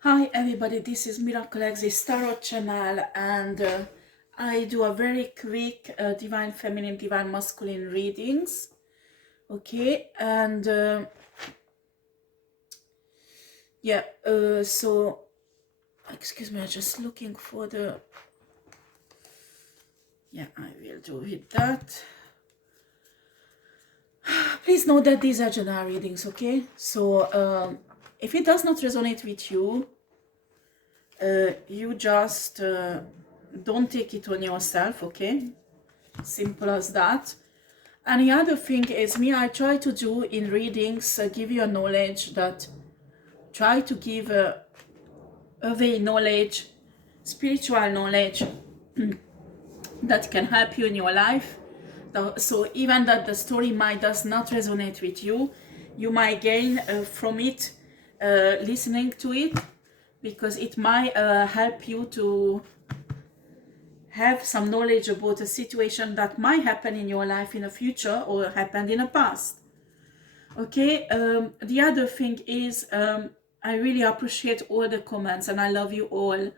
Hi everybody, this is miraclexistetarot channel, and I do a very quick divine feminine, divine masculine readings. Okay, and yeah, so excuse me, I'm just looking for the, yeah, I will do with that. Please note that these are general readings, okay? So if it does not resonate with you, you just don't take it on yourself, okay? Simple as that. And the other thing is, I try to do in readings, give you a knowledge that, try to give away knowledge, spiritual knowledge that can help you in your life. So even that the story might does not resonate with you, you might gain from it, listening to it, because it might help you to have some knowledge about a situation that might happen in your life in the future or happened in the past. Okay, the other thing is, I really appreciate all the comments and I love you all.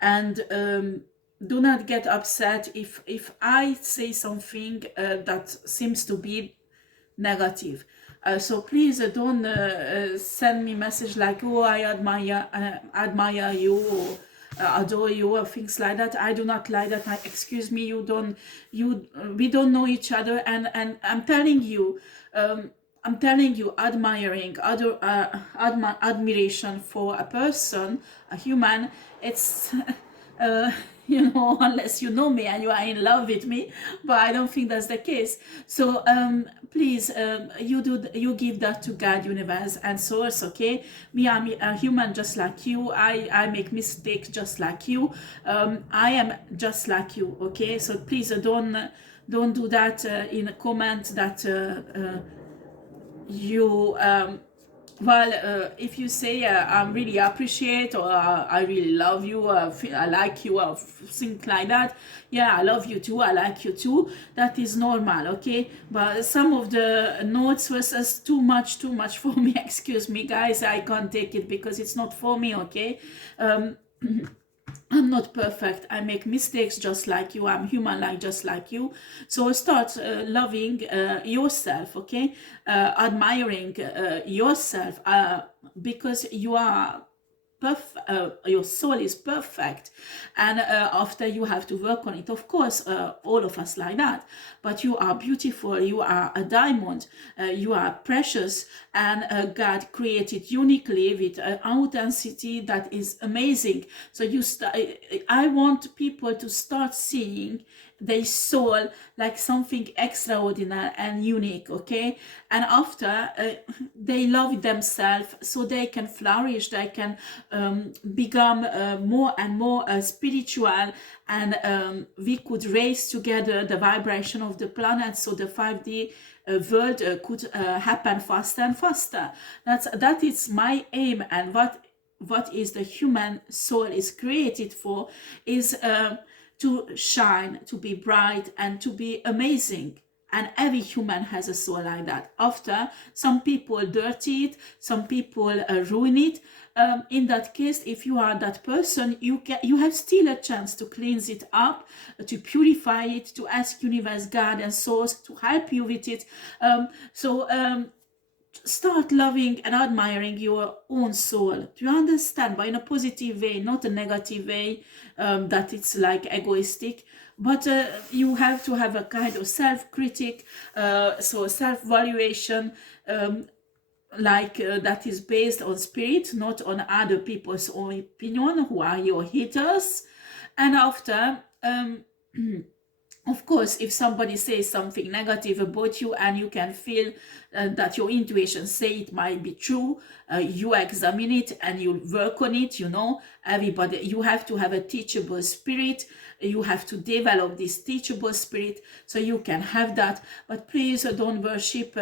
And do not get upset if I say something that seems to be negative. So please don't send me message like, oh, I admire you, or adore you, or things like that. I do not like that. Excuse me, we don't know each other, and I'm telling you, admiring admiration for a person, a human, it's you know, unless you know me and you are in love with me, but I don't think that's the case. So please, you give that to God, universe, and source. Okay, I'm a human just like you. I make mistakes just like you. I am just like you. Okay, so please don't do that in a comment that you if you say I really appreciate, or I really love you, I like you, or things like that, yeah, I love you too, I like you too, that is normal. Okay, but some of the notes was too much for me. Excuse me guys, I can't take it because it's not for me. Okay, I'm not perfect. I make mistakes just like you. I'm human, like just like you. So start loving yourself, okay? Admiring yourself, because you are your soul is perfect, and after you have to work on it, of course, all of us like that, but you are beautiful, you are a diamond, you are precious, and God created uniquely with authenticity that is amazing. So I want people to start seeing their soul like something extraordinary and unique. Okay, and after they love themselves, so they can flourish, they can become more and more spiritual, and we could raise together the vibration of the planet, so the 5D world could happen faster and faster. That is my aim. And what is the human soul is created for is to shine, to be bright, and to be amazing. And every human has a soul like that. After, some people dirty it, some people ruin it. In that case, if you are that person, you have still a chance to cleanse it up, to purify it, to ask universe, God, and source to help you with it. Start loving and admiring your own soul. Do you understand? But in a positive way, not a negative way, that it's like egoistic. But you have to have a kind of self-critic, so self-valuation, that is based on spirit, not on other people's own opinion, who are your haters. And after, of course, if somebody says something negative about you and you can feel that your intuition say it might be true, you examine it and you work on it. You know, everybody, you have to have a teachable spirit. You have to develop this teachable spirit so you can have that. But please don't worship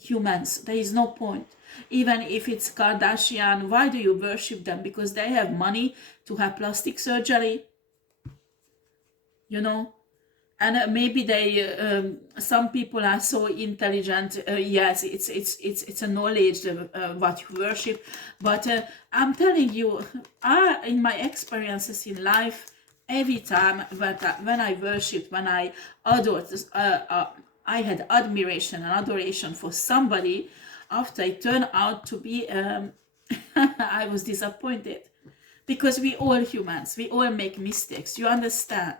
humans. There is no point. Even if it's Kardashian, why do you worship them? Because they have money to have plastic surgery, you know. And maybe they some people are so intelligent. Yes, it's a knowledge what you worship, but I'm telling you, in my experiences in life, every time when I worshipped, when I adored, I had admiration and adoration for somebody, after it turned out to be I was disappointed, because we all humans, we all make mistakes, you understand?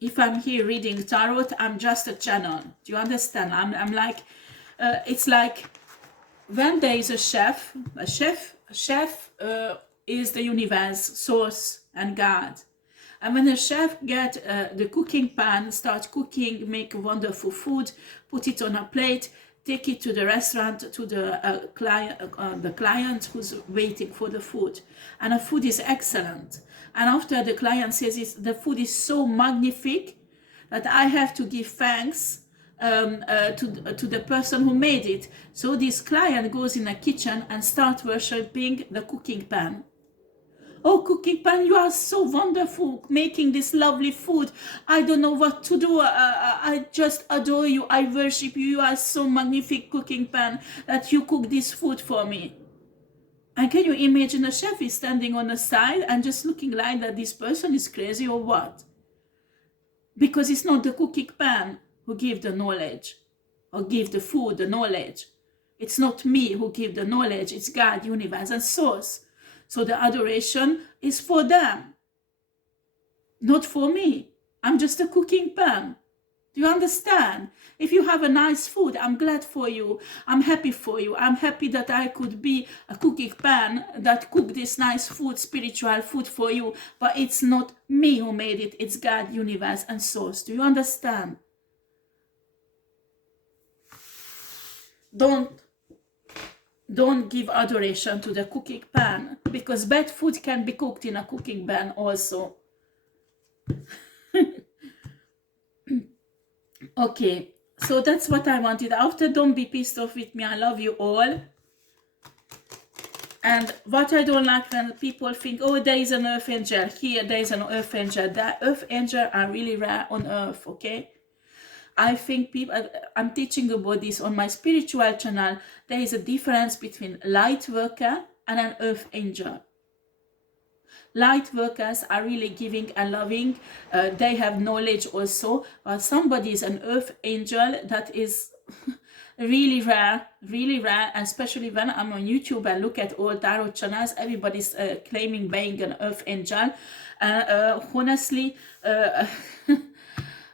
If I'm here reading tarot, I'm just a channel. Do you understand? I'm like, it's like when there is a chef is the universe, source, and God. And when a chef get the cooking pan, start cooking, make wonderful food, put it on a plate, take it to the restaurant, to the client who's waiting for the food, and the food is excellent. And after the client says the food is so magnifique that I have to give thanks to the person who made it. So this client goes in the kitchen and starts worshipping the cooking pan. Oh, cooking pan, you are so wonderful, making this lovely food. I don't know what to do. I just adore you. I worship you. You are so magnific, cooking pan, that you cook this food for me. And can you imagine a chef is standing on the side and just looking like that this person is crazy or what? Because it's not the cooking pan who gives the knowledge or give the food the knowledge. It's not me who give the knowledge. It's God, universe, and source. So the adoration is for them, not for me. I'm just a cooking pan. Do you understand? If you have a nice food, I'm glad for you. I'm happy for you. I'm happy that I could be a cooking pan that cook this nice food, spiritual food for you. But it's not me who made it. It's God, universe, and source. Do you understand? Don't give adoration to the cooking pan, because bad food can be cooked in a cooking pan also. Okay, so that's what I wanted. After, don't be pissed off with me. I love you all. And what I don't like when people think, oh, there is an earth angel here, there is an earth angel. The earth angel are really rare on earth, okay? I think people, I'm teaching about this on my spiritual channel. There is a difference between light worker and an earth angel. Light workers are really giving and loving. They have knowledge also. But somebody is an earth angel that is really rare, and especially when I'm on YouTube and look at all tarot channels, everybody's claiming being an earth angel. Honestly,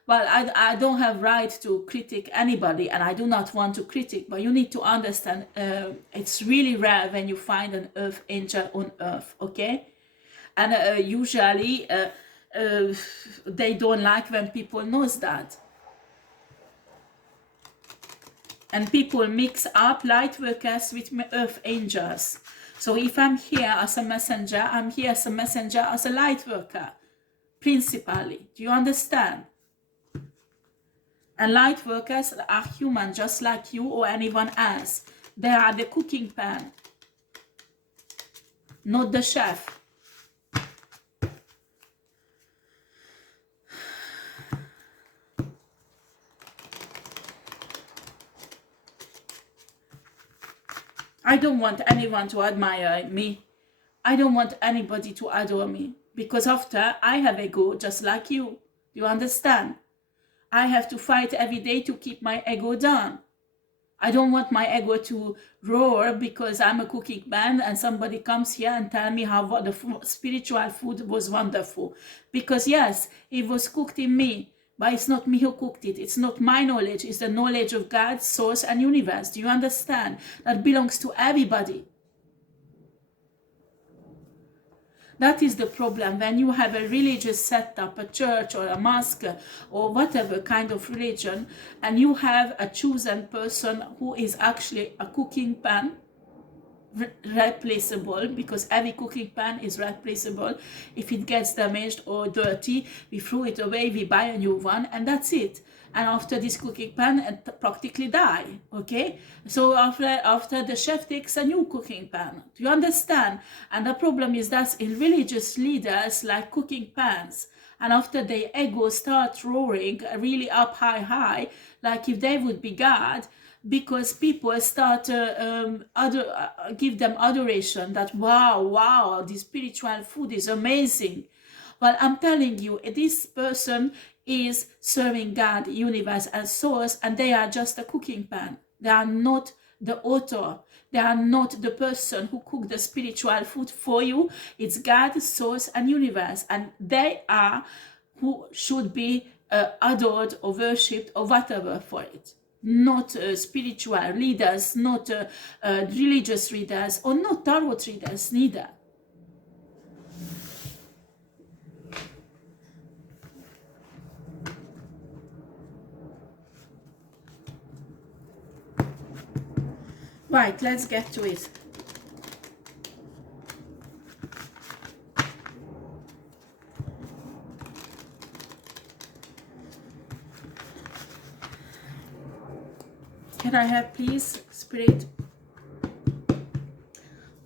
well, I don't have right to critique anybody, and I do not want to critique, but you need to understand, it's really rare when you find an earth angel on earth, okay? And usually they don't like when people knows that. And people mix up light workers with earth angels. So if I'm here as a messenger, I'm here as a messenger, as a light worker, principally. Do you understand? And light workers are human, just like you or anyone else. They are the cooking pan, not the chef. I don't want anyone to admire me. I don't want anybody to adore me, because after I have ego just like you. You understand? I have to fight every day to keep my ego down. I don't want my ego to roar because I'm a cooking man and somebody comes here and tell me how the spiritual food was wonderful. Because yes, it was cooked in me, but it's not me who cooked it. It's not my knowledge. It's the knowledge of God, source, and universe. Do you understand? That belongs to everybody. That is the problem when you have a religious setup, a church or a mosque or whatever kind of religion, and you have a chosen person who is actually a cooking pan replaceable, because every cooking pan is replaceable. If it gets damaged or dirty, we throw it away, we buy a new one, and that's it. And after this cooking pan, it practically die. Okay, so after the chef takes a new cooking pan. Do you understand? And the problem is that in religious leaders like cooking pans, and after their ego start roaring really up high, like if they would be God, because people start give them adoration that wow, this spiritual food is amazing. Well, I'm telling you, this person is serving God, universe, and source, and they are just a cooking pan. They are not the author. They are not the person who cooked the spiritual food for you. It's God, source, and universe, and they are who should be adored or worshipped or whatever for it. Not spiritual leaders, not religious readers, or not tarot readers neither. Right, let's get to it. Can I have, please, Spirit,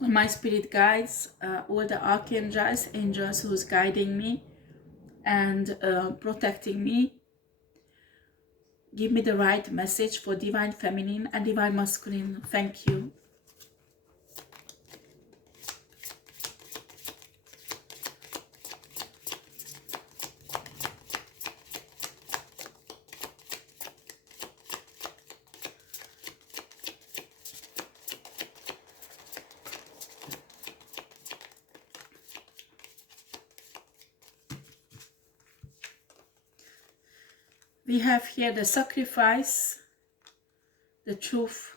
all my spirit guides, all the archangels, angels who's guiding me and protecting me. Give me the right message for divine feminine and divine masculine. Thank you. We have here the sacrifice, the truth,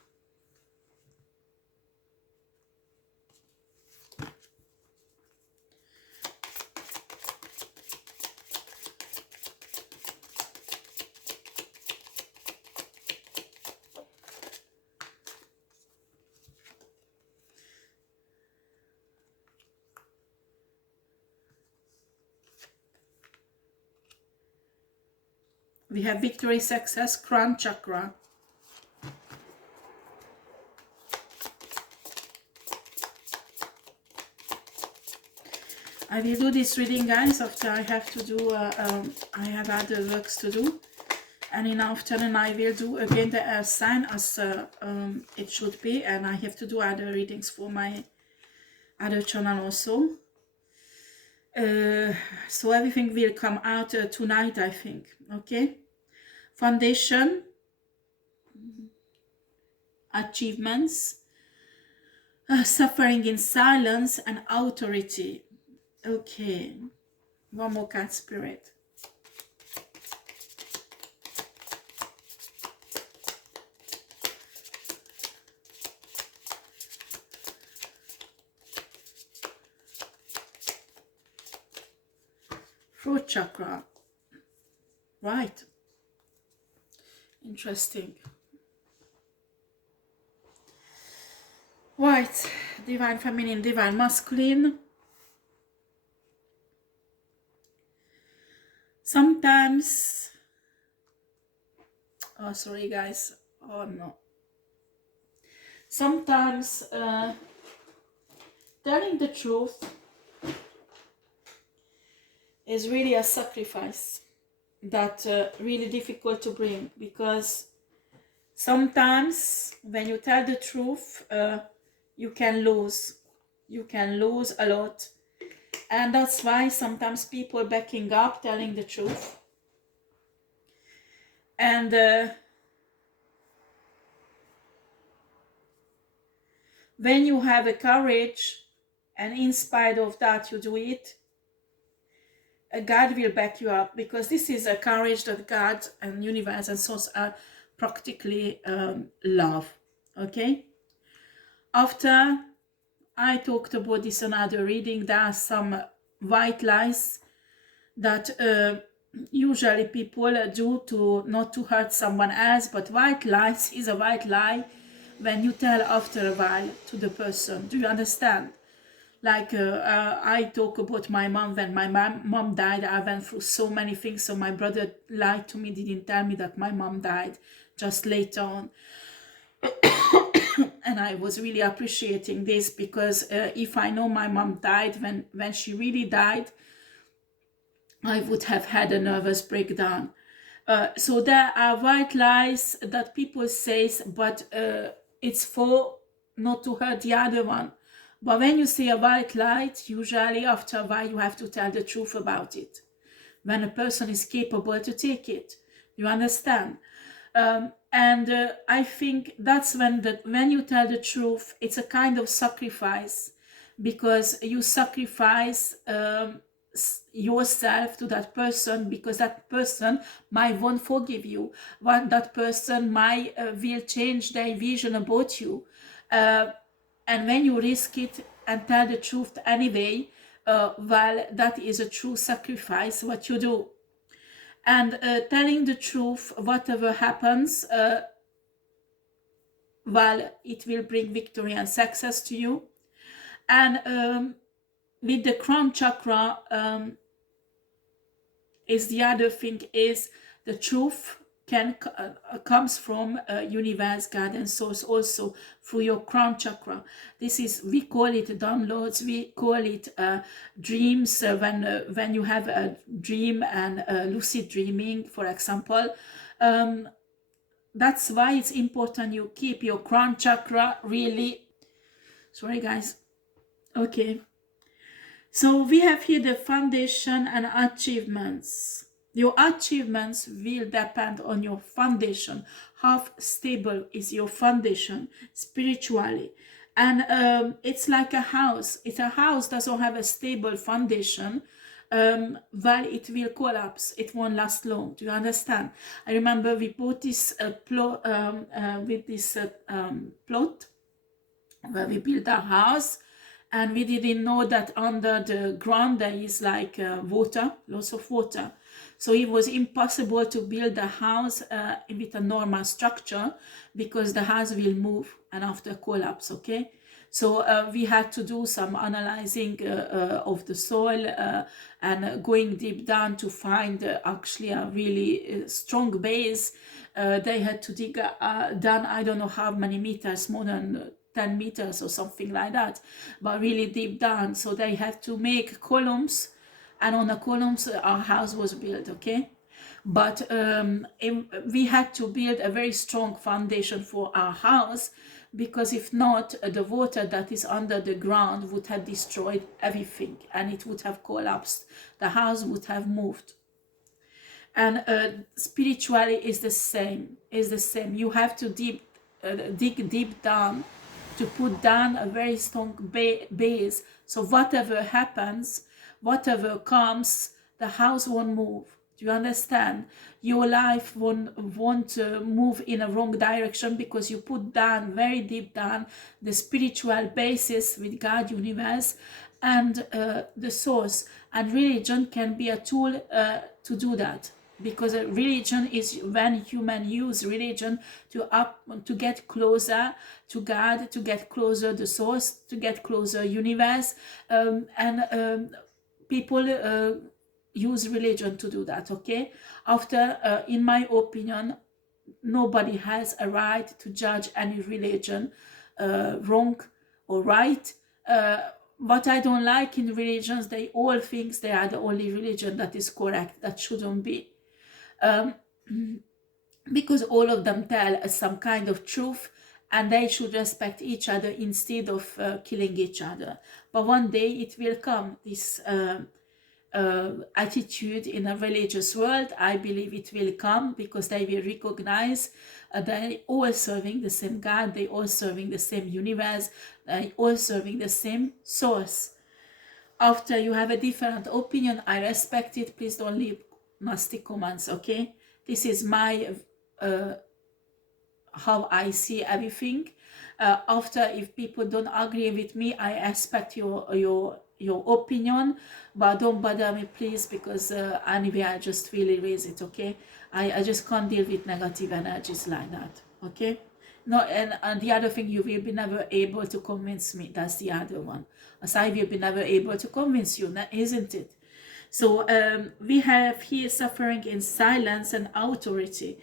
we have victory, success, crown chakra. I will do this reading, guys, after I have to do, I have other works to do. And in the afternoon I will do again the earth sign as it should be. And I have to do other readings for my other channel also. So everything will come out tonight, I think. Okay. Foundation, achievements, suffering in silence, and authority. Okay, one more card, Spirit. Throat chakra. Right. Interesting. Right, divine feminine, divine masculine. Sometimes, oh sorry guys, oh no. Sometimes telling the truth is really a sacrifice that really difficult to bring, because sometimes when you tell the truth you can lose a lot, and that's why sometimes people backing up telling the truth. And when you have a courage and in spite of that you do it, God will back you up, because this is a courage that God and universe and source are practically love. Okay, after I talked about this in another reading, there are some white lies that usually people do to not to hurt someone else, but white lies is a white lie when you tell after a while to the person. Do you understand? Like I talk about my mom. When my mom died, I went through so many things. So my brother lied to me, didn't tell me that my mom died just later on. And I was really appreciating this, because if I know my mom died when she really died, I would have had a nervous breakdown. So there are white lies that people say, but it's for not to hurt the other one. But when you say a white lie, usually after a while you have to tell the truth about it, when a person is capable to take it. You understand? And I think that's when you tell the truth, it's a kind of sacrifice, because you sacrifice yourself to that person, because that person might won't forgive you. That person might will change their vision about you. And when you risk it and tell the truth anyway, well, that is a true sacrifice, what you do. And telling the truth, whatever happens, well, it will bring victory and success to you. And with the crown chakra, is the other thing is the truth comes from universe, God and source, also through your crown chakra. This is, we call it downloads, we call it dreams, when you have a dream and lucid dreaming, for example. That's why it's important you keep your crown chakra really, sorry guys, okay. So we have here the foundation and achievements. Your achievements will depend on your foundation. How stable is your foundation spiritually? And it's like a house. If a house doesn't have a stable foundation, well, it will collapse. It won't last long. Do you understand? I remember we bought this plot where we built our house. And we didn't know that under the ground there is like water, lots of water. So it was impossible to build a house with a normal structure, because the house will move and after collapse, okay? So we had to do some analyzing of the soil and going deep down to find actually a really strong base. They had to dig down, I don't know how many meters, more than 10 meters or something like that, but really deep down. So they had to make columns, and on the columns our house was built, okay? But we had to build a very strong foundation for our house, because if not, the water that is under the ground would have destroyed everything and it would have collapsed. The house would have moved. And spiritually is the same. You have to dig deep down to put down a very strong base. So whatever happens, whatever comes, the house won't move. Do you understand? Your life won't move in a wrong direction, because you put down very deep down the spiritual basis with God, universe, and the source. And religion can be a tool to do that. Because religion is when humans use religion to get closer to God, to get closer to the source, to get closer universe, and people use religion to do that, okay? After, in my opinion, nobody has a right to judge any religion wrong or right. What I don't like in religions, they all think they are the only religion that is correct. That shouldn't be. Because all of them tell us some kind of truth, and they should respect each other instead of killing each other. But one day it will come, this attitude in a religious world. I believe it will come, because they will recognize they all serving the same God, they all serving the same universe, they all serving the same source. After you have a different opinion, I respect it. Please don't leave nasty comments, okay? This is my how I see everything. After, if people don't agree with me, I respect your opinion, but don't bother me, please, because anyway, I just really raise it, okay? I just can't deal with negative energies like that, okay? No, and the other thing, you will be never able to convince me. That's the other one. As I will be never able to convince you, isn't it? So we have here suffering in silence and authority.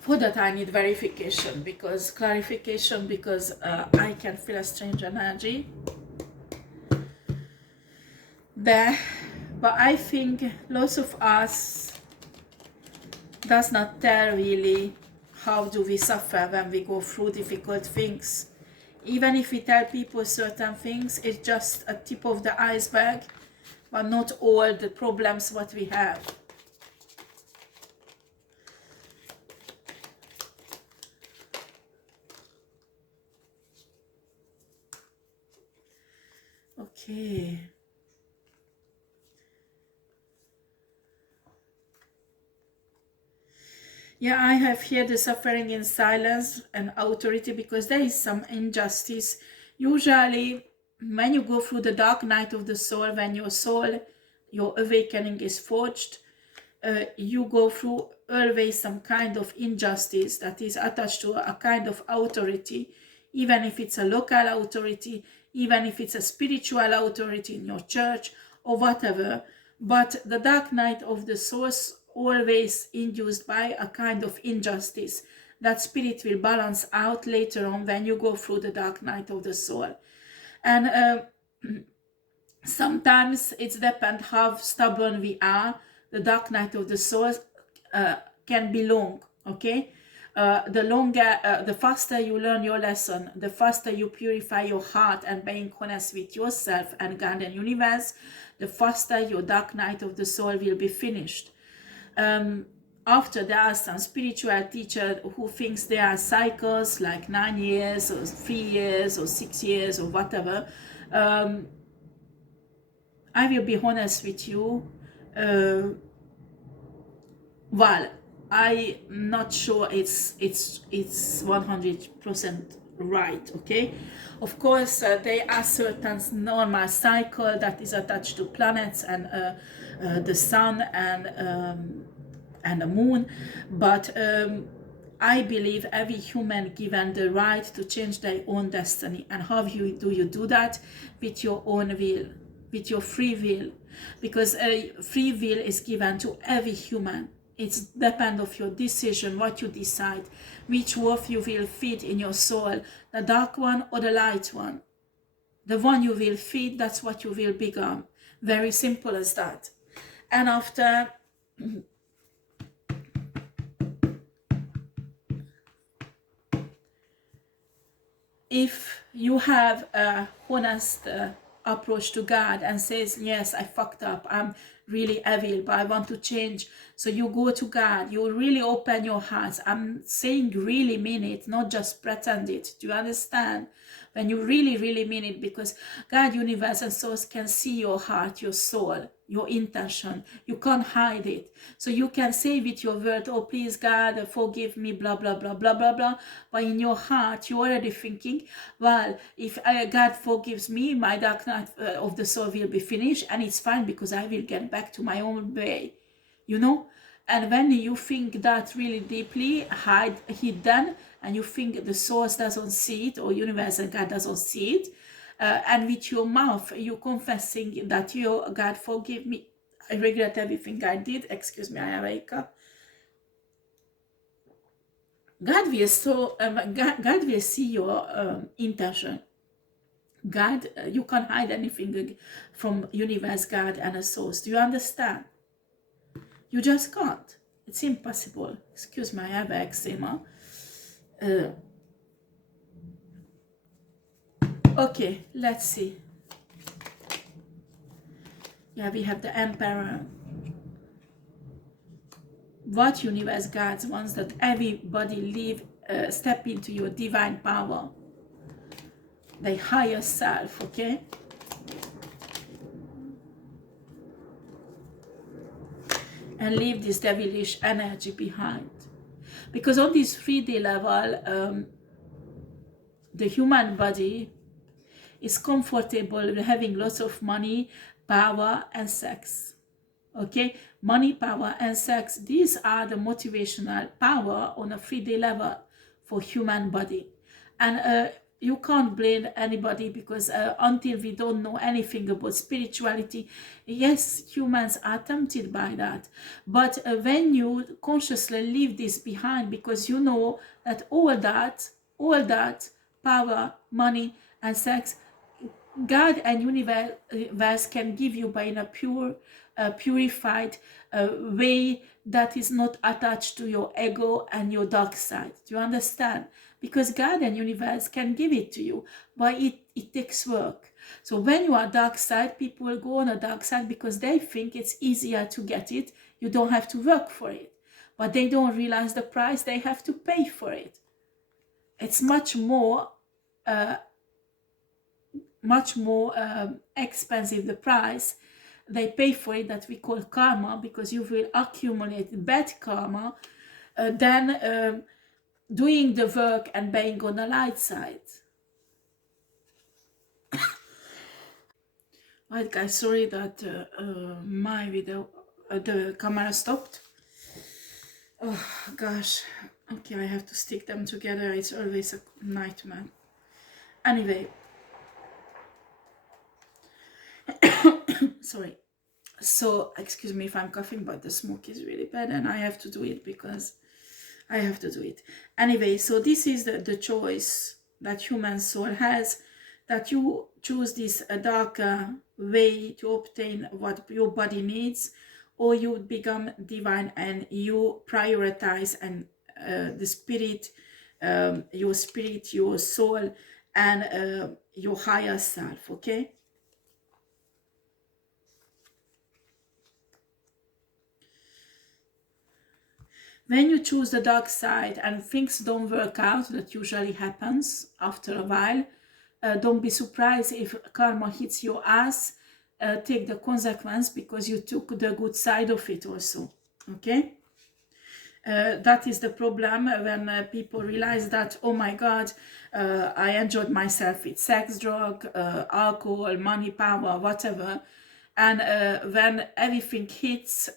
For that I need verification, because clarification, because I can feel a strange energy there. But I think lots of us does not tell really how do we suffer when we go through difficult things. Even if we tell people certain things, it's just a tip of the iceberg, but not all the problems what we have. Okay. Yeah, I have here the suffering in silence and authority, because there is some injustice. Usually, when you go through the dark night of the soul, when your soul, your awakening is forged, you go through always some kind of injustice that is attached to a kind of authority, even if it's a local authority, even if it's a spiritual authority in your church or whatever. But the dark night of the soul always induced by a kind of injustice that spirit will balance out later on when you go through the dark night of the soul. And sometimes it's depend how stubborn we are. The dark night of the soul can be long, okay? The faster you learn your lesson, the faster you purify your heart and being honest with yourself and God and universe, the faster your dark night of the soul will be finished. After, there are some spiritual teachers who thinks there are cycles like 9 years or 3 years or 6 years or whatever. I will be honest with you. Well, I'm not sure it's 100% right, okay? Of course, there are certain normal cycle that is attached to planets and the sun and the moon, but I believe every human given the right to change their own destiny. And how do you do that? With your own will, with your free will, because free will is given to every human. It's depend of your decision, what you decide, which wolf you will feed in your soul, the dark one or the light one. The one you will feed, that's what you will become. Very simple as that. And after, if you have a honest approach to God and says, yes, I fucked up, I'm really evil, but I want to change. So you go to God, you really open your heart. I'm saying really mean it, not just pretend it. Do you understand? When you really, really mean it, because God, universe, and source can see your heart, your soul, your intention. You can't hide it. So you can say with your word, oh, please, God, forgive me, blah, blah, blah, blah, blah, blah. But in your heart, you're already thinking, well, if God forgives me, my dark night of the soul will be finished, and it's fine because I will get back to my own way, you know? And when you think that really deeply, hidden, and you think the source doesn't see it, or universe and God doesn't see it, and with your mouth, you confessing that God forgive me, I regret everything I did, excuse me, I have a hiccup. God will see your intention. God, you can't hide anything from universe, God, and a source. Do you understand? You just can't. It's impossible. Excuse me, I have eczema. Okay, let's see. Yeah, we have the Emperor. What universe God wants that everybody step into your divine power, the higher self, okay? And leave this devilish energy behind. Because on this 3D level, the human body is comfortable with having lots of money, power, and sex. Okay, money, power, and sex, these are the motivational power on a 3D level for human body. And you can't blame anybody, because until we don't know anything about spirituality, yes, humans are tempted by that. But when you consciously leave this behind, because you know that all that power, money, and sex, God and universe can give you by in a pure, purified way that is not attached to your ego and your dark side. Do you understand? Because God and universe can give it to you, but it takes work. So when you are dark side, people will go on a dark side because they think it's easier to get it. You don't have to work for it. But they don't realize the price they have to pay for it. It's much more expensive, the price they pay for it, that we call karma, because you will accumulate bad karma, than doing the work and being on the light side. Right, guys, sorry that my video, the camera stopped. Oh gosh, okay, I have to stick them together. It's always a nightmare. Anyway, sorry. So excuse me if I'm coughing, but the smoke is really bad and I have to do it because I have to do it. Anyway, so this is the choice that human soul has, that you choose this darker way to obtain what your body needs, or you become divine and you prioritize and the spirit, your soul, and your higher self, okay? When you choose the dark side and things don't work out, that usually happens after a while, don't be surprised if karma hits your ass. Take the consequence, because you took the good side of it also, okay? That is the problem when people realize that, oh my God, I enjoyed myself with sex, drug, alcohol, money, power, whatever. And when everything hits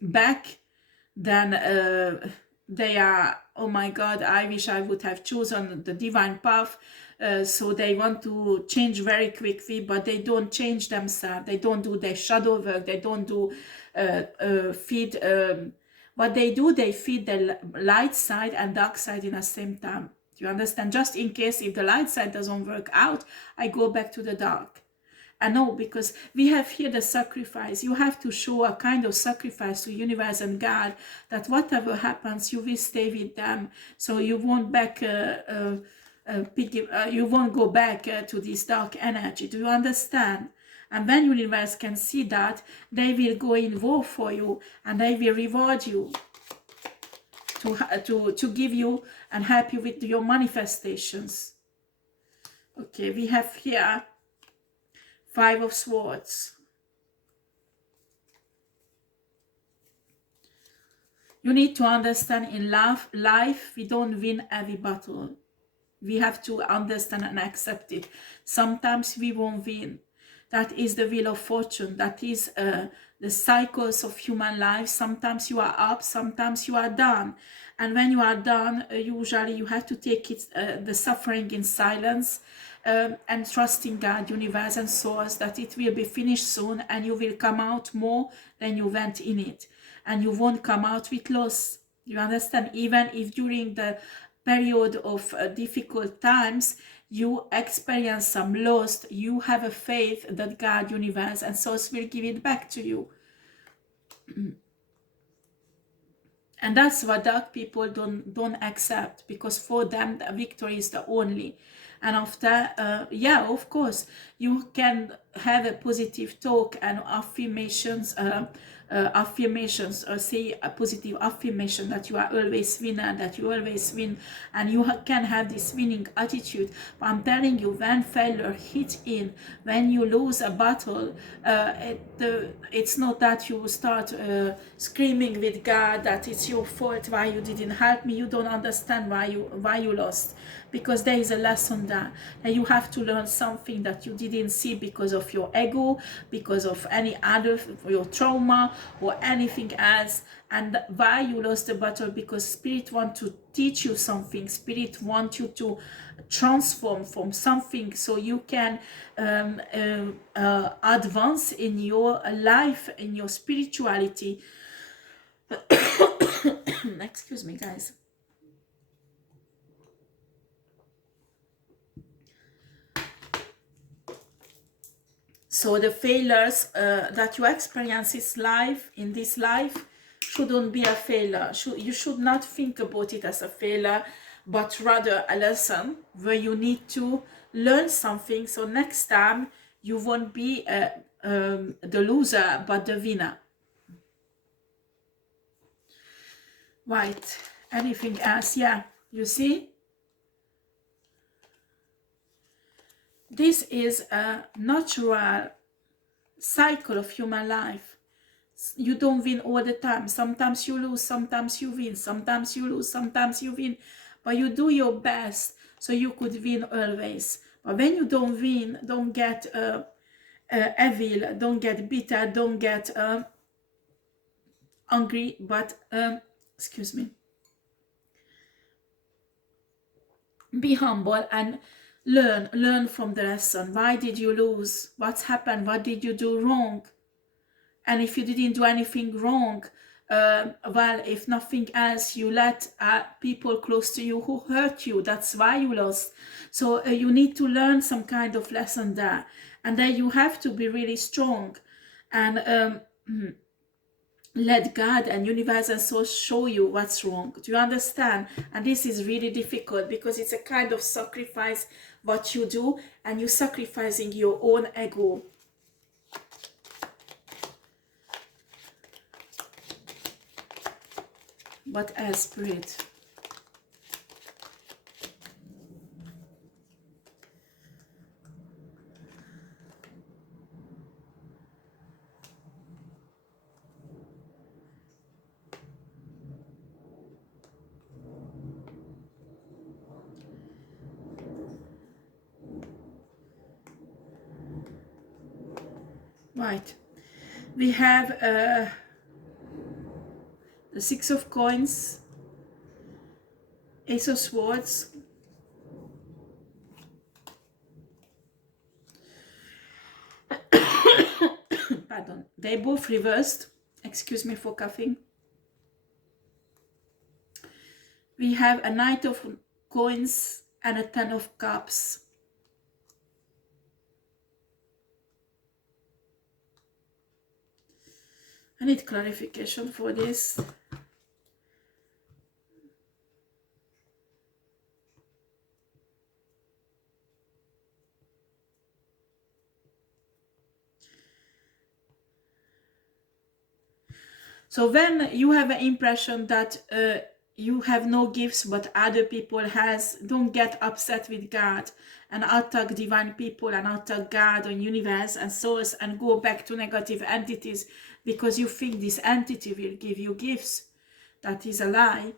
back, then they are, oh my God, I wish I would have chosen the divine path. So they want to change very quickly, but they don't change themselves. They don't do their shadow work. They don't do feed. What they do, they feed the light side and dark side in the same time. Do you understand? Just in case if the light side doesn't work out, I go back to the dark. I know, because we have here the sacrifice. You have to show a kind of sacrifice to universe and God, that whatever happens, you will stay with them. So you won't you won't go back to this dark energy. Do you understand? And when universe can see that, they will go in war for you and they will reward you to give you and help you with your manifestations. Okay, we have here 5 of Swords. You need to understand, in life we don't win every battle. We have to understand and accept it. Sometimes we won't win. That is the wheel of fortune. That is the cycles of human life. Sometimes you are up, sometimes you are down. And when you are down, usually you have to take it, the suffering in silence, and trusting God, universe, and source, that it will be finished soon and you will come out more than you went in it. And you won't come out with loss. You understand? Even if during the period of difficult times you experience some loss, you have a faith that God, universe, and source will give it back to you. And that's what dark people don't accept, because for them the victory is the only. And after, yeah, of course, you can have a positive talk and affirmations, say a positive affirmation that you are always winner, that you always win, and you can have this winning attitude. But I'm telling you, when failure hits in, when you lose a battle, it's not that you start screaming with God that it's your fault, why you didn't help me. You don't understand why you lost, because there is a lesson there, and you have to learn something that you didn't see because of your ego, because of any other, your trauma or anything else. And why you lost the battle? Because spirit want to teach you something. Spirit want you to transform from something so you can advance in your life, in your spirituality. Excuse me, guys. So the failures that you experience in this life shouldn't be a failure. You should not think about it as a failure, but rather a lesson where you need to learn something. So next time you won't be the loser, but the winner. Right. Anything else? Yeah. You see? This is a natural cycle of human life. You don't win all the time. Sometimes you lose, sometimes you win, sometimes you lose, sometimes you win. But you do your best so you could win always. But when you don't win, don't get evil, don't get bitter, don't get angry, but excuse me, be humble and learn from the lesson. Why did you lose? What's happened? What did you do wrong? And if you didn't do anything wrong, well, if nothing else, you let people close to you who hurt you. That's why you lost. So you need to learn some kind of lesson there. And then you have to be really strong and let God and universe and soul show you what's wrong. Do you understand? And this is really difficult because it's a kind of sacrifice what you do, and you're sacrificing your own ego. What else, Spirit? Right. We have the Six of Coins, Ace of Swords, pardon, they both reversed. Excuse me for coughing. We have a Knight of Coins and a Ten of Cups. I need clarification for this. So when you have an impression that you have no gifts but other people has, don't get upset with God and attack divine people and attack God and universe and source and go back to negative entities because you think this entity will give you gifts. That is a lie.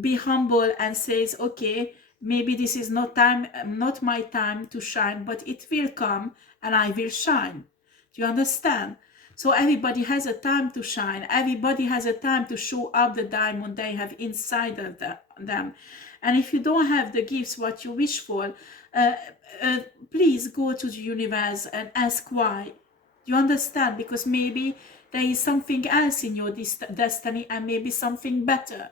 Be humble and says, okay, maybe this is not my time to shine, but it will come and I will shine. Do you understand? So everybody has a time to shine. Everybody has a time to show up the diamond they have inside of them. And if you don't have the gifts what you wish for, please go to the universe and ask why. You understand? Because maybe there is something else in your destiny, and maybe something better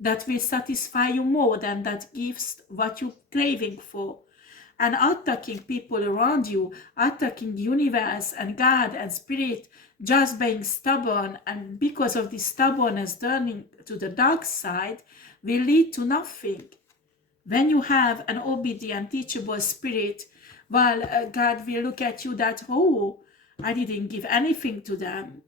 that will satisfy you more than that gives what you're craving for. And attacking people around you, attacking the universe and God and spirit, just being stubborn, and because of this stubbornness turning to the dark side, will lead to nothing. When you have an obedient, teachable spirit, well, God will look at you that, oh, I didn't give anything to them,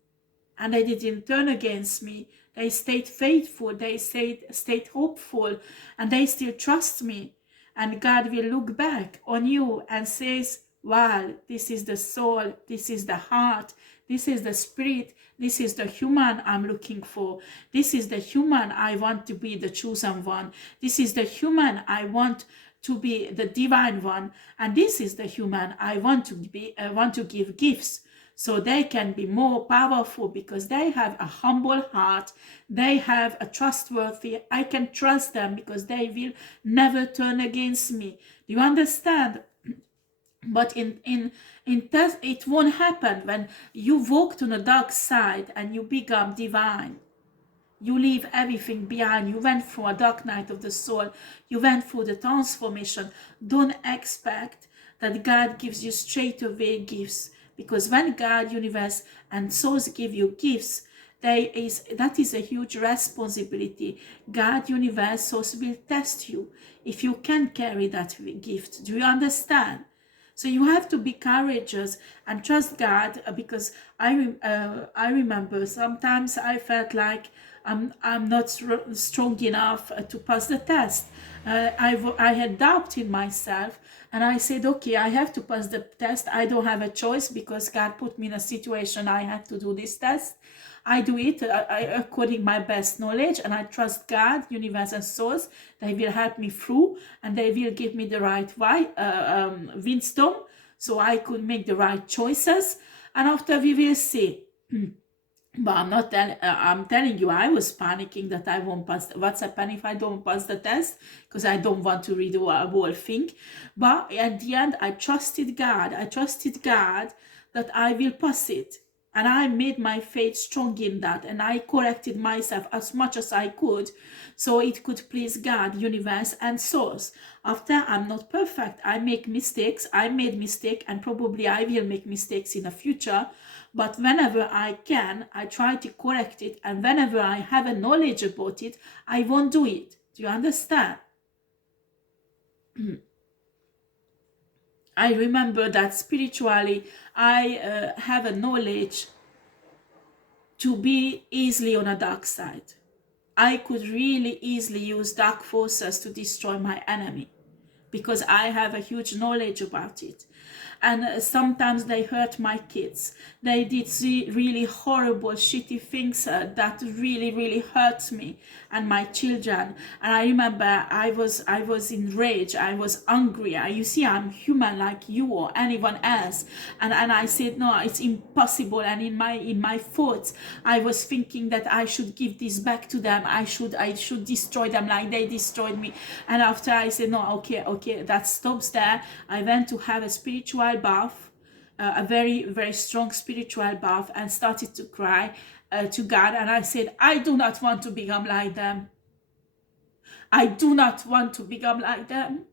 and they didn't turn against me. They stayed faithful, they stayed hopeful, and they still trust me. And God will look back on you and says, wow, this is the soul, this is the heart, This is the spirit. This is the human I'm looking for. This is the human I want to be the chosen one. This is the human I want to be the divine one. And this is the human I want to be, want to give gifts, so they can be more powerful because they have a humble heart. They have a trustworthy, I can trust them because they will never turn against me. Do you understand? But in test, it won't happen when you walk to the dark side and you become divine. You leave everything behind. You went through a dark night of the soul. You went through the transformation. Don't expect that God gives you straight away gifts, because when God, universe, and souls give you gifts, that is a huge responsibility. God, universe, souls will test you if you can carry that gift. Do you understand? So you have to be courageous and trust God, because I remember sometimes I felt like I'm not strong enough to pass the test. I had doubt in myself, and I said, okay, I have to pass the test. I don't have a choice because God put me in a situation I had to do this test. I do it according my best knowledge, and I trust God, universe, and souls. They will help me through, and they will give me the right wisdom, so I could make the right choices. And after we will see. But I'm telling you, I was panicking that I won't pass. What's happen if I don't pass the test? Because I don't want to read a whole thing. But at the end, I trusted God. I trusted God that I will pass it. And I made my faith strong in that. And I corrected myself as much as I could, so it could please God, universe, and source. After, I'm not perfect. I make mistakes. I made mistake, and probably I will make mistakes in the future. But whenever I can, I try to correct it. And whenever I have a knowledge about it, I won't do it. Do you understand? I remember that spiritually, I have a knowledge to be easily on a dark side. I could really easily use dark forces to destroy my enemy, because I have a huge knowledge about it. And sometimes they hurt my kids. They did really horrible, shitty things that really hurt me and my children. And I remember I was in rage. I was angry. You see, I'm human like you or anyone else. And I said, no, it's impossible. And in my thoughts, I was thinking that I should give this back to them. I should destroy them like they destroyed me. And after I said, no, okay, that stops there. I went to have a spiritual bath, a very strong spiritual bath, and started to cry to God. And I said, I do not want to become like them. I do not want to become like them.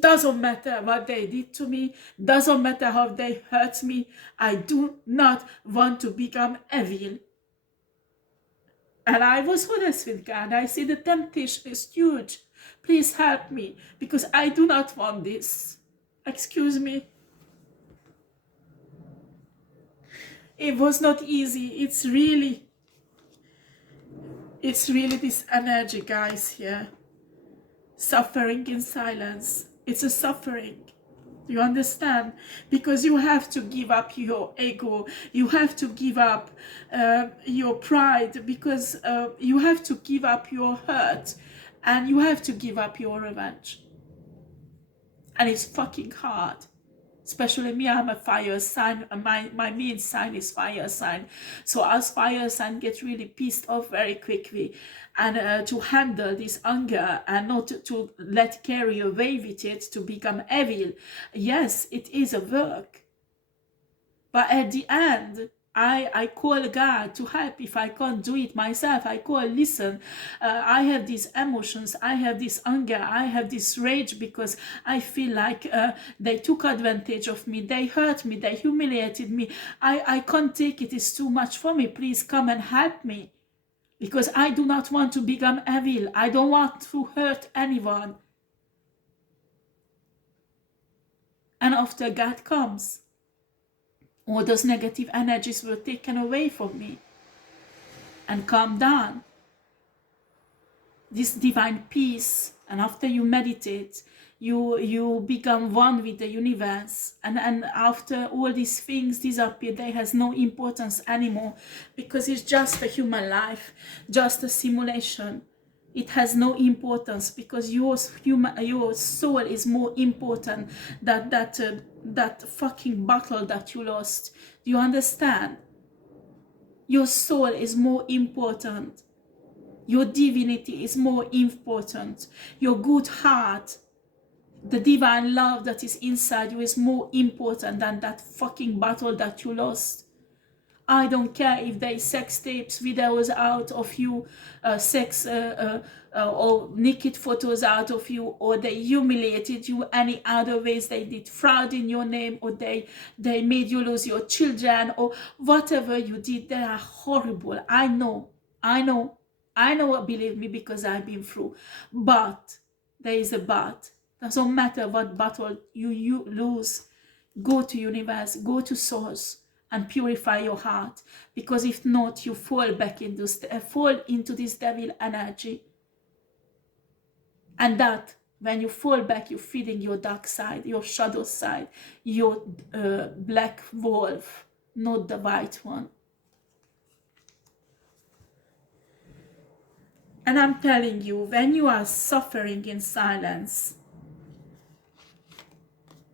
Doesn't matter what they did to me. Doesn't matter how they hurt me. I do not want to become evil. And I was honest with God. I said, the temptation is huge. Please help me, because I do not want this. Excuse me. It was not easy. It's really this energy, guys, here. Suffering in silence. It's a suffering. You understand? Because you have to give up your ego. You have to give up your pride, because you have to give up your hurt, and you have to give up your revenge. And it's fucking hard. Especially me, I'm a fire sign. My main sign is fire sign. So as fire sign get really pissed off very quickly, and to handle this anger and not to let carry away with it to become evil. Yes, it is a work. But at the end, I call God to help. If I can't do it myself, I call, listen, I have these emotions, I have this anger, I have this rage, because I feel like they took advantage of me, they hurt me, they humiliated me. I can't take it, it's too much for me. Please come and help me, because I do not want to become evil. I don't want to hurt anyone. And after God comes, all those negative energies were taken away from me and calm down. This divine peace, and after you meditate, you become one with the universe, and after all these things disappear, they has no importance anymore, because it's just a human life, just a simulation. It has no importance, because your soul is more important than that fucking battle that you lost. Do you understand? Your soul is more important. Your divinity is more important. Your good heart, the divine love that is inside you, is more important than that fucking battle that you lost. I don't care if they sex tapes, videos out of you, or naked photos out of you, or they humiliated you any other ways. They did fraud in your name, or they made you lose your children, or whatever you did. They are horrible. I know, believe me, because I've been through. But there is a but. Doesn't matter what battle you lose. Go to universe, go to source, and purify your heart, because if not, you fall back into this devil energy. And that, when you fall back, you're feeding your dark side, your shadow side, your black wolf, not the white one. And I'm telling you, when you are suffering in silence,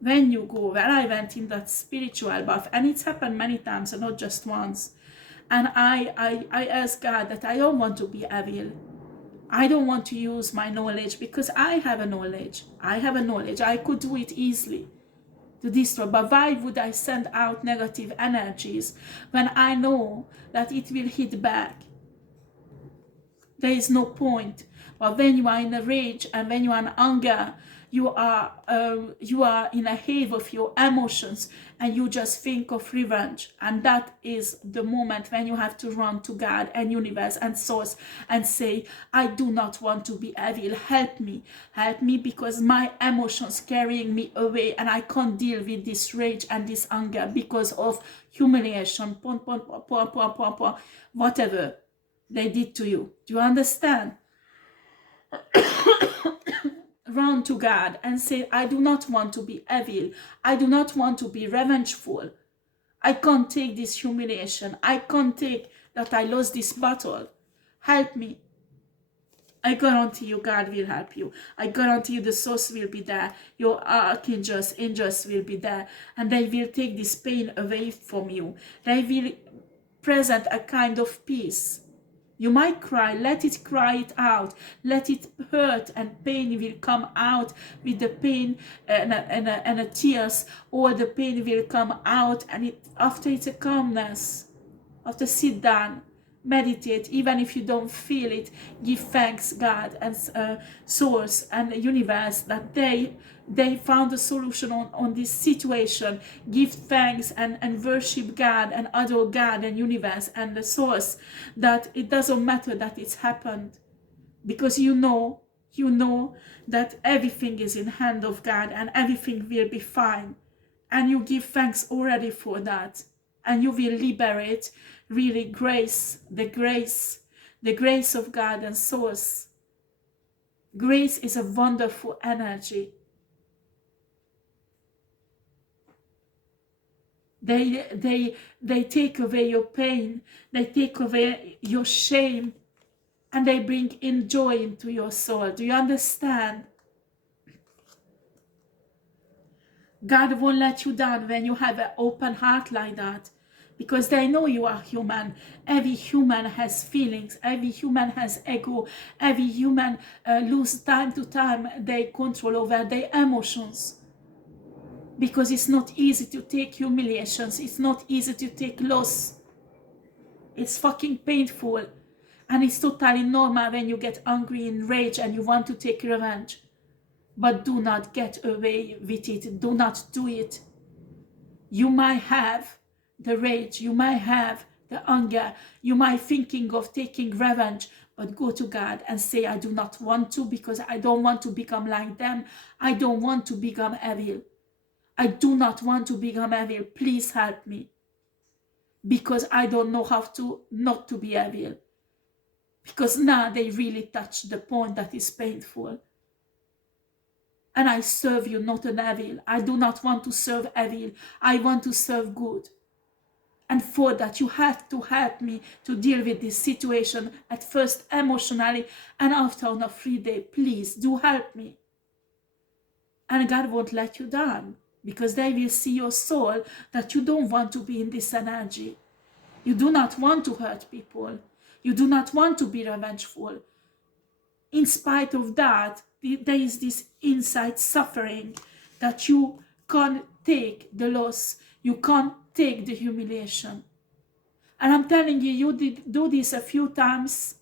when you go, where I went in that spiritual bath, and it's happened many times and not just once, and I ask God that I don't want to be evil. I don't want to use my knowledge, because I have a knowledge. I could do it easily to destroy, but why would I send out negative energies when I know that it will hit back? There is no point. But when you are in a rage and when you are in anger, you are in a haze of your emotions, and you just think of revenge. And that is the moment when you have to run to God and universe and source and say, I do not want to be evil. Help me, because my emotions carrying me away, and I can't deal with this rage and this anger because of humiliation, whatever they did to you. Do you understand? Run to God and say, I do not want to be evil. I do not want to be revengeful. I can't take this humiliation. I can't take that I lost this battle. Help me. I guarantee you God will help you. I guarantee you the source will be there. Your archangels, angels will be there. And they will take this pain away from you. They will present a kind of peace. You might cry, let it cry it out, let it hurt, and pain will come out with the pain and a tears, or the pain will come out, and after it's a calmness, after sit down, meditate, even if you don't feel it, give thanks God and source and the universe that they found a solution on this situation. Give thanks and worship God and adore God and universe and the source, that it doesn't matter that it's happened, because you know that everything is in hand of God and everything will be fine, and you give thanks already for that, and you will liberate really the grace of God and source. Grace is a wonderful energy. They take away your pain, they take away your shame, and they bring in joy into your soul. Do you understand? God won't let you down when you have an open heart like that, because they know you are human. Every human has feelings, every human has ego, every human lose time to time their control over their emotions. Because it's not easy to take humiliations, it's not easy to take loss. It's fucking painful. And it's totally normal when you get angry and rage and you want to take revenge. But do not get away with it. Do not do it. You might have the rage, you might have the anger, you might thinking of taking revenge, but go to God and say, I do not want to, because I don't want to become like them. I don't want to become evil. I do not want to become evil. Please help me. Because I don't know how to not to be evil. Because now they really touch the point that is painful. And I serve you, not an evil. I do not want to serve evil. I want to serve good. And for that, you have to help me to deal with this situation, at first emotionally, and after on a free day. Please do help me. And God won't let you down, because they will see your soul that you don't want to be in this energy. You do not want to hurt people. You do not want to be revengeful. In spite of that, there is this inside suffering that you can't take the loss. You can't take the humiliation. And I'm telling you, you did do this a few times.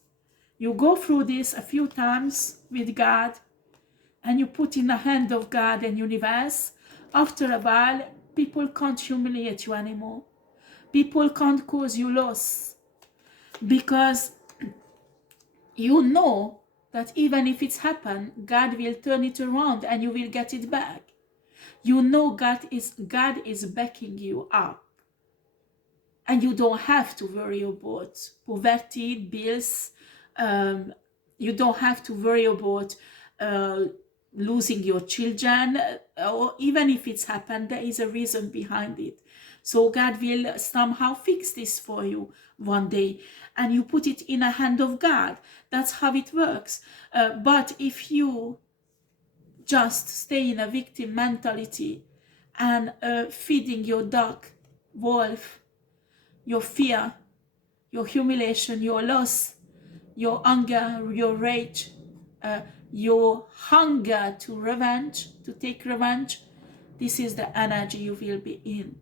You go through this a few times with God, and you put in the hand of God and universe. After a while, people can't humiliate you anymore. People can't cause you loss, because you know that even if it's happened, God will turn it around and you will get it back. You know God is backing you up. And you don't have to worry about poverty, bills. You don't have to worry about losing your children. Or even if it's happened, there is a reason behind it. So God will somehow fix this for you one day. And you put it in the hand of God. That's how it works. But if you just stay in a victim mentality and feeding your dark wolf, your fear, your humiliation, your loss, your anger, your rage, your hunger to revenge, to take revenge, this is the energy you will be in.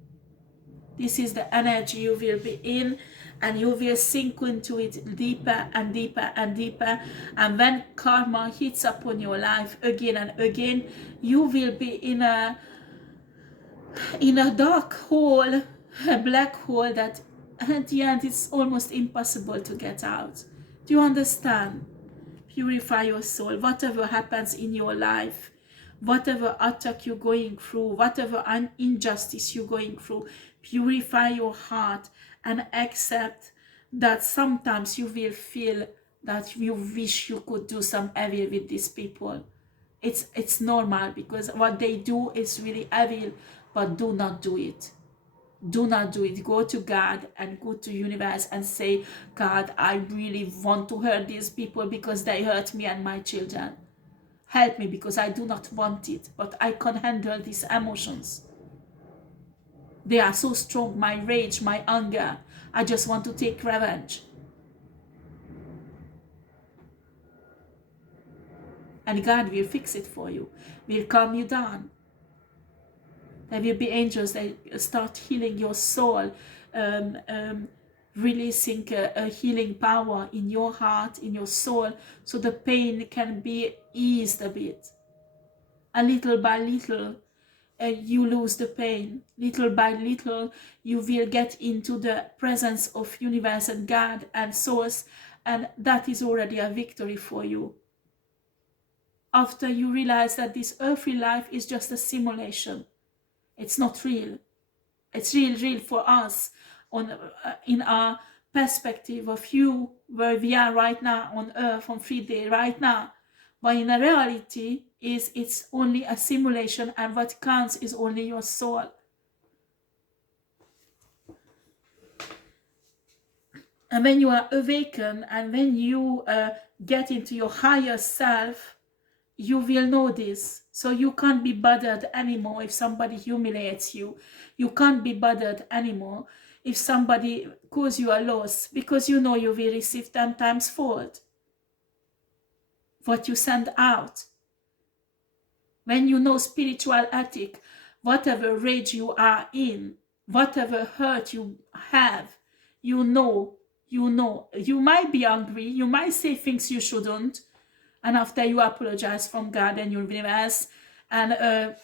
This is the energy you will be in, and you will sink into it deeper and deeper and deeper. And when karma hits upon your life again and again, you will be in a dark hole, a black hole that at the end it's almost impossible to get out. Do you understand? Purify your soul. Whatever happens in your life, whatever attack you're going through, whatever injustice you're going through, purify your heart and accept that sometimes you will feel that you wish you could do some evil with these people. It's normal, because what they do is really evil, but do not do it. Do not do it. Go to God and go to universe and say, God, I really want to hurt these people because they hurt me and my children. Help me, because I do not want it, but I can handle these emotions. They are so strong, my rage, my anger. I just want to take revenge. And God will fix it for you, will calm you down. There will be angels that start healing your soul, releasing a healing power in your heart, in your soul, so the pain can be eased a bit. And little by little, you lose the pain. Little by little, you will get into the presence of universe and God and source, and that is already a victory for you. After you realize that this earthly life is just a simulation. It's not real. It's real for us in our perspective of you, where we are right now on earth, on 3D right now. But in a reality, it's only a simulation, and what counts is only your soul. And when you are awakened, and when you get into your higher self, you will know this. So you can't be bothered anymore if somebody humiliates you. You can't be bothered anymore if somebody causes you a loss, because you know you will receive 10 times fold what you send out. When you know spiritual ethic, whatever rage you are in, whatever hurt you have, you know. You might be angry, you might say things you shouldn't, and after you apologize from God and universe, and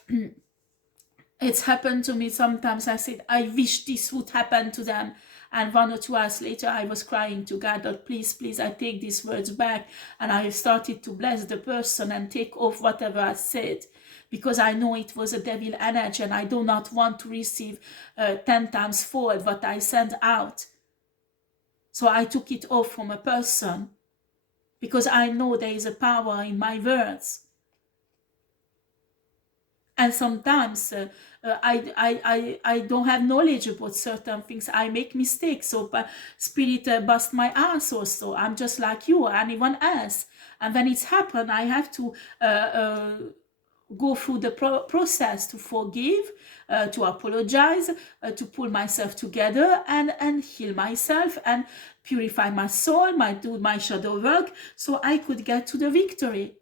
it's happened to me sometimes. I said, I wish this would happen to them, and 1 or 2 hours later I was crying to God that please I take these words back, and I started to bless the person and take off whatever I said, because I know it was a devil energy, and I do not want to receive 10 times forward what I sent out. So I took it off from a person, because I know there is a power in my words. And sometimes I don't have knowledge about certain things. I make mistakes. So spirit bust my ass also. I'm just like you or anyone else. And when it's happened, I have to go through the process to forgive, to apologize, to pull myself together and heal myself and purify my soul, do my shadow work, so I could get to the victory.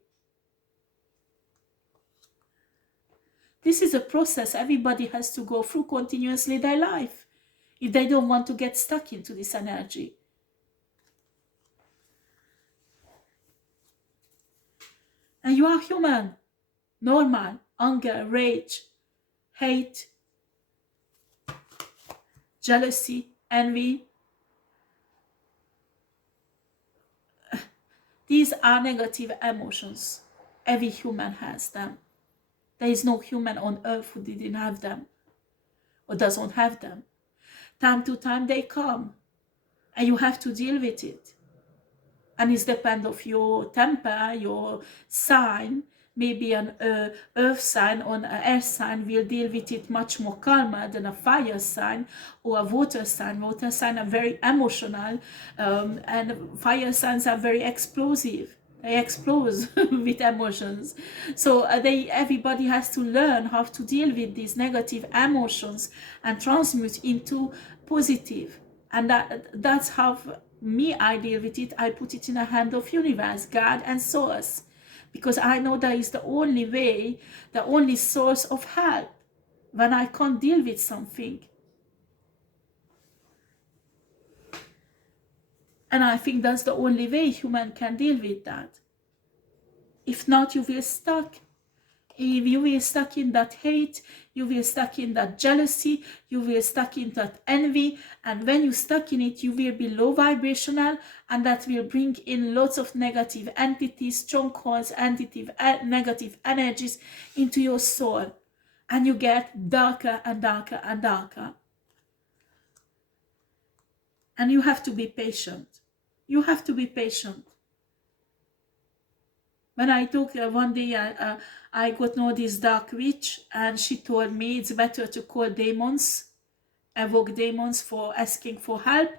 This is a process everybody has to go through continuously their life if they don't want to get stuck into this energy. And you are human, normal, anger, rage, hate, jealousy, envy. These are negative emotions. Every human has them. There is no human on earth who didn't have them or doesn't have them. Time to time they come and you have to deal with it. And it depends of your temper, your sign. Maybe an earth sign or an air sign will deal with it much more calmer than a fire sign or a water sign. Water signs are very emotional, and fire signs are very explosive. They explode with emotions. So everybody has to learn how to deal with these negative emotions and transmute into positive. And that's how I deal with it. I put it in the hand of universe, God and source, because I know that is the only way, the only source of help when I can't deal with something. And I think that's the only way human can deal with that. If not, you will stuck. If you will stuck in that hate, you will stuck in that jealousy, you will stuck in that envy, and when you stuck in it, you will be low vibrational, and that will bring in lots of negative entities, strongholds, negative energies into your soul, and you get darker and darker and darker. And you have to be patient. You have to be patient. When I took one day, I got know this dark witch, and she told me it's better to call demons, evoke demons for asking for help,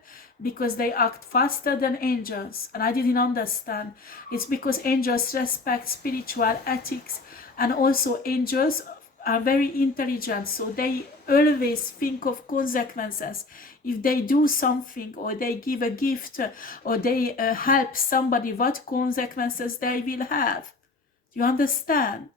because they act faster than angels. And I didn't understand. It's because angels respect spiritual ethics, and also angels are very intelligent, so they always think of consequences. If they do something, or they give a gift, or they help somebody, what consequences they will have. Do you understand?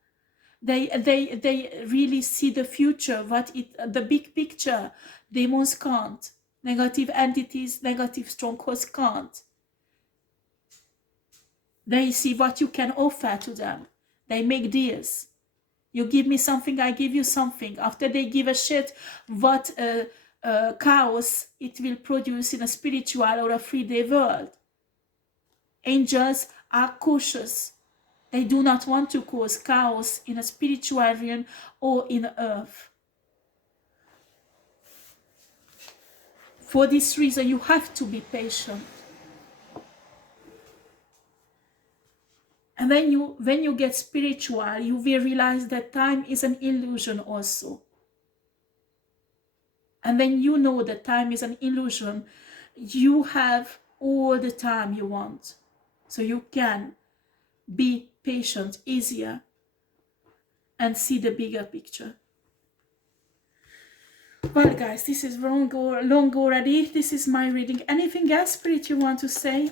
They really see the future, the big picture. Demons can't. Negative entities, negative strongholds can't. They see what you can offer to them. They make deals. You give me something, I give you something. After they give a shit what chaos it will produce in a spiritual or a 3D world. Angels are cautious. They do not want to cause chaos in a spiritual realm or in earth. For this reason, you have to be patient. And when you get spiritual, you will realize that time is an illusion also. And when you know that time is an illusion, you have all the time you want. So you can be patient easier and see the bigger picture. Well, guys, this is long already. This is my reading. Anything else, Spirit, you want to say?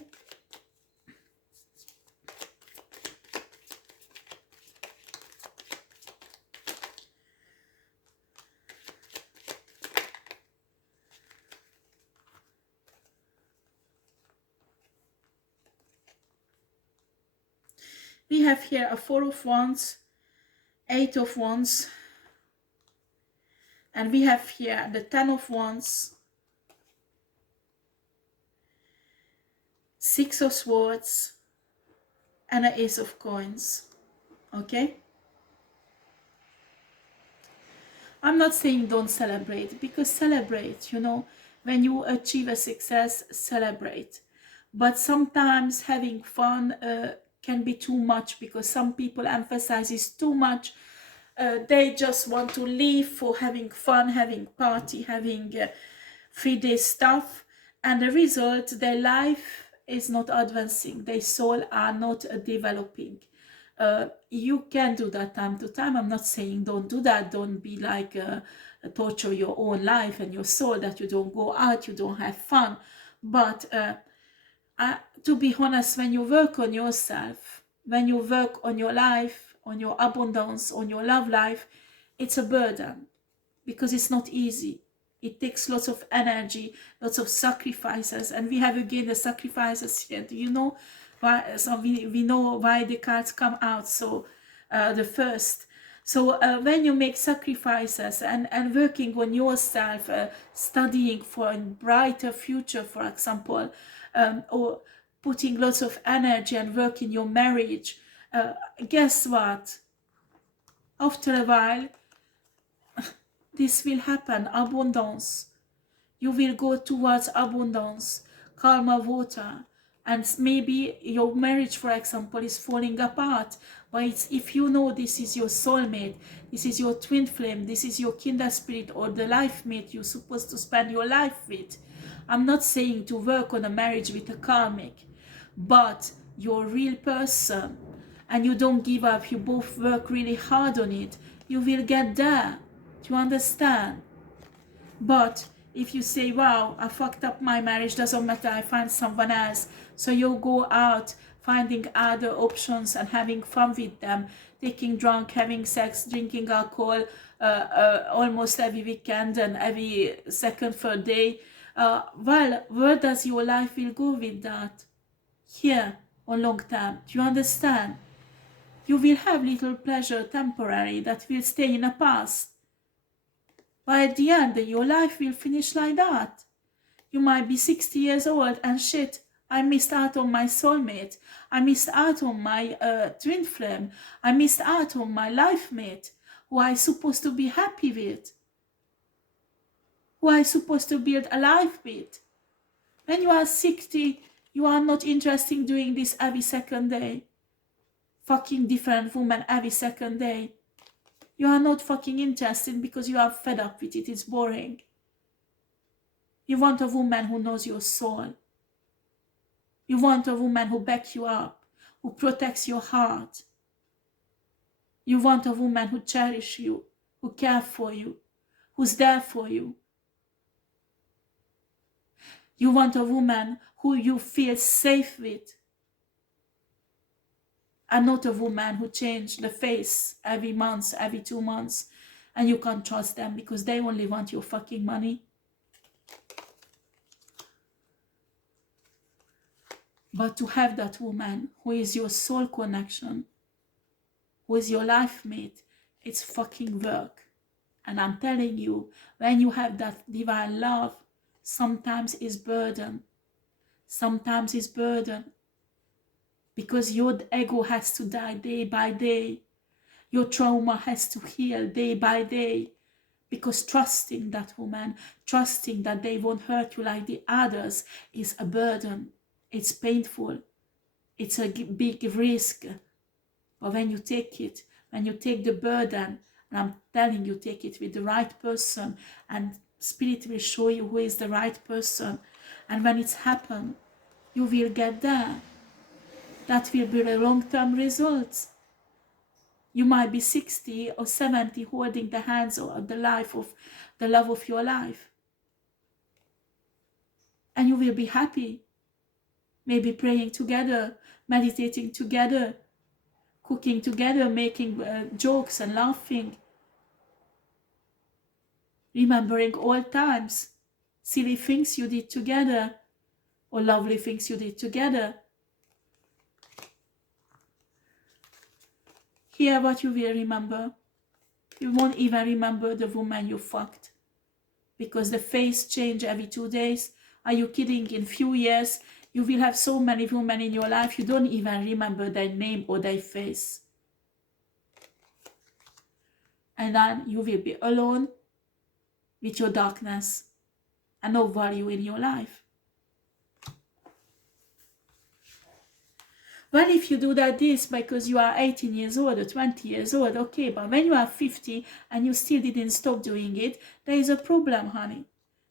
We have here a 4 of Wands, 8 of Wands, and we have here the 10 of Wands, 6 of Swords, and an Ace of Coins. Okay? I'm not saying don't celebrate, because celebrate, you know, when you achieve a success, celebrate. But sometimes having fun can be too much, because some people emphasizes too much They just want to live for having fun, having party, having 3 day stuff, and the result, their life is not advancing, their soul are not developing. You can do that time to time. I'm not saying don't do that, don't be like torture your own life and your soul, that you don't go out, you don't have fun. But to be honest, when you work on yourself, when you work on your life, on your abundance, on your love life, it's a burden, because it's not easy. It takes lots of energy, lots of sacrifices, and we have again the sacrifices here. Do you know why? So we know why the cards come out. So the first. So when you make sacrifices and working on yourself, studying for a brighter future, for example, or putting lots of energy and work in your marriage, guess what? After a while, this will happen, abundance. You will go towards abundance, calmer water, and maybe your marriage, for example, is falling apart. But it's, if you know this is your soulmate, this is your twin flame, this is your kindred spirit, or the life mate you're supposed to spend your life with. I'm not saying to work on a marriage with a karmic, but you're a real person, and you don't give up, you both work really hard on it, you will get there. Do you understand? But if you say, wow, I fucked up my marriage, doesn't matter, I find someone else, so you go out finding other options and having fun with them, taking drunk, having sex, drinking alcohol almost every weekend and every second, third day, well, where does your life will go with that? Here, on long term. Do you understand? You will have little pleasure temporary that will stay in the past. But at the end, your life will finish like that. You might be 60 years old and shit, I missed out on my soulmate. I missed out on my twin flame. I missed out on my life mate, who I'm supposed to be happy with, who I'm supposed to build a life with. When you are 60, you are not interested in doing this every second day. Fucking different woman every second day. You are not fucking interested because you are fed up with it. It's boring. You want a woman who knows your soul. You want a woman who backs you up, who protects your heart. You want a woman who cherishes you, who cares for you, who's there for you. You want a woman who you feel safe with, and not a woman who changes the face every month, every 2 months, and you can't trust them because they only want your fucking money. But to have that woman who is your soul connection, who is your life mate, it's fucking work. And I'm telling you, when you have that divine love, sometimes it's burden. Sometimes it's burden. Because your ego has to die day by day. Your trauma has to heal day by day. Because trusting that woman, trusting that they won't hurt you like the others, is a burden. It's painful. It's a big risk. But when you take it, when you take the burden, and I'm telling you, take it with the right person, and Spirit will show you who is the right person. And when it's happened, you will get there. That will be the long-term results. You might be 60 or 70 holding the hands of the love of your life. And you will be happy. Maybe praying together, meditating together, cooking together, making jokes and laughing. Remembering old times, silly things you did together, or lovely things you did together. Here what you will remember. You won't even remember the woman you fucked. Because the face change every 2 days. Are you kidding? In few years, you will have so many women in your life, you don't even remember their name or their face. And then you will be alone with your darkness and no value in your life. Well, if you do this because you are 18 years old or 20 years old, okay, but when you are 50 and you still didn't stop doing it, there is a problem, honey.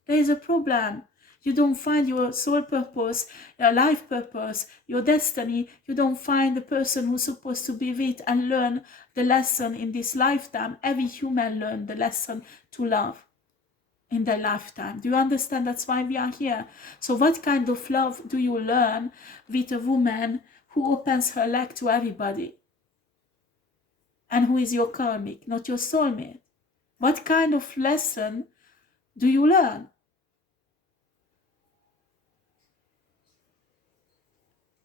There is a problem. You don't find your soul purpose, your life purpose, your destiny. You don't find the person who's supposed to be with and learn the lesson in this lifetime. Every human learns the lesson to love in their lifetime. Do you understand? That's why we are here. So what kind of love do you learn with a woman who opens her leg to everybody and who is your karmic, not your soulmate? What kind of lesson do you learn?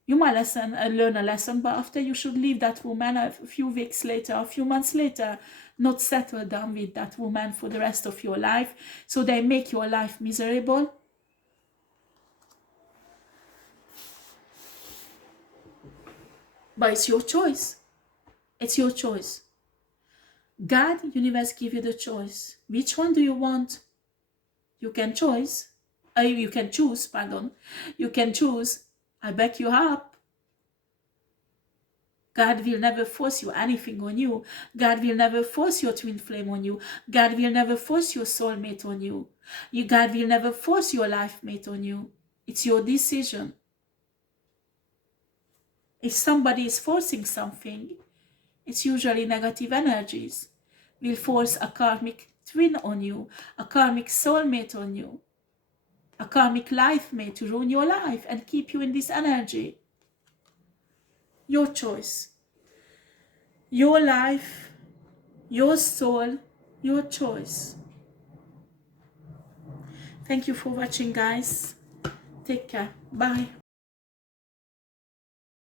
You might learn a lesson, but after you should leave that woman a few weeks later, a few months later, not settle down with that woman for the rest of your life, so they make your life miserable. But it's your choice. It's your choice. God, universe, give you the choice. Which one do you want? You can choose. You can choose, pardon. You can choose. I back you up. God will never force you anything on you. God will never force your twin flame on you. God will never force your soulmate on you. God will never force your life mate on you. It's your decision. If somebody is forcing something, it's usually negative energies. Will force a karmic twin on you, a karmic soulmate on you, a karmic life mate to ruin your life and keep you in this energy. Your choice. Your life, your soul, your choice. Thank you for watching, guys. Take care. Bye.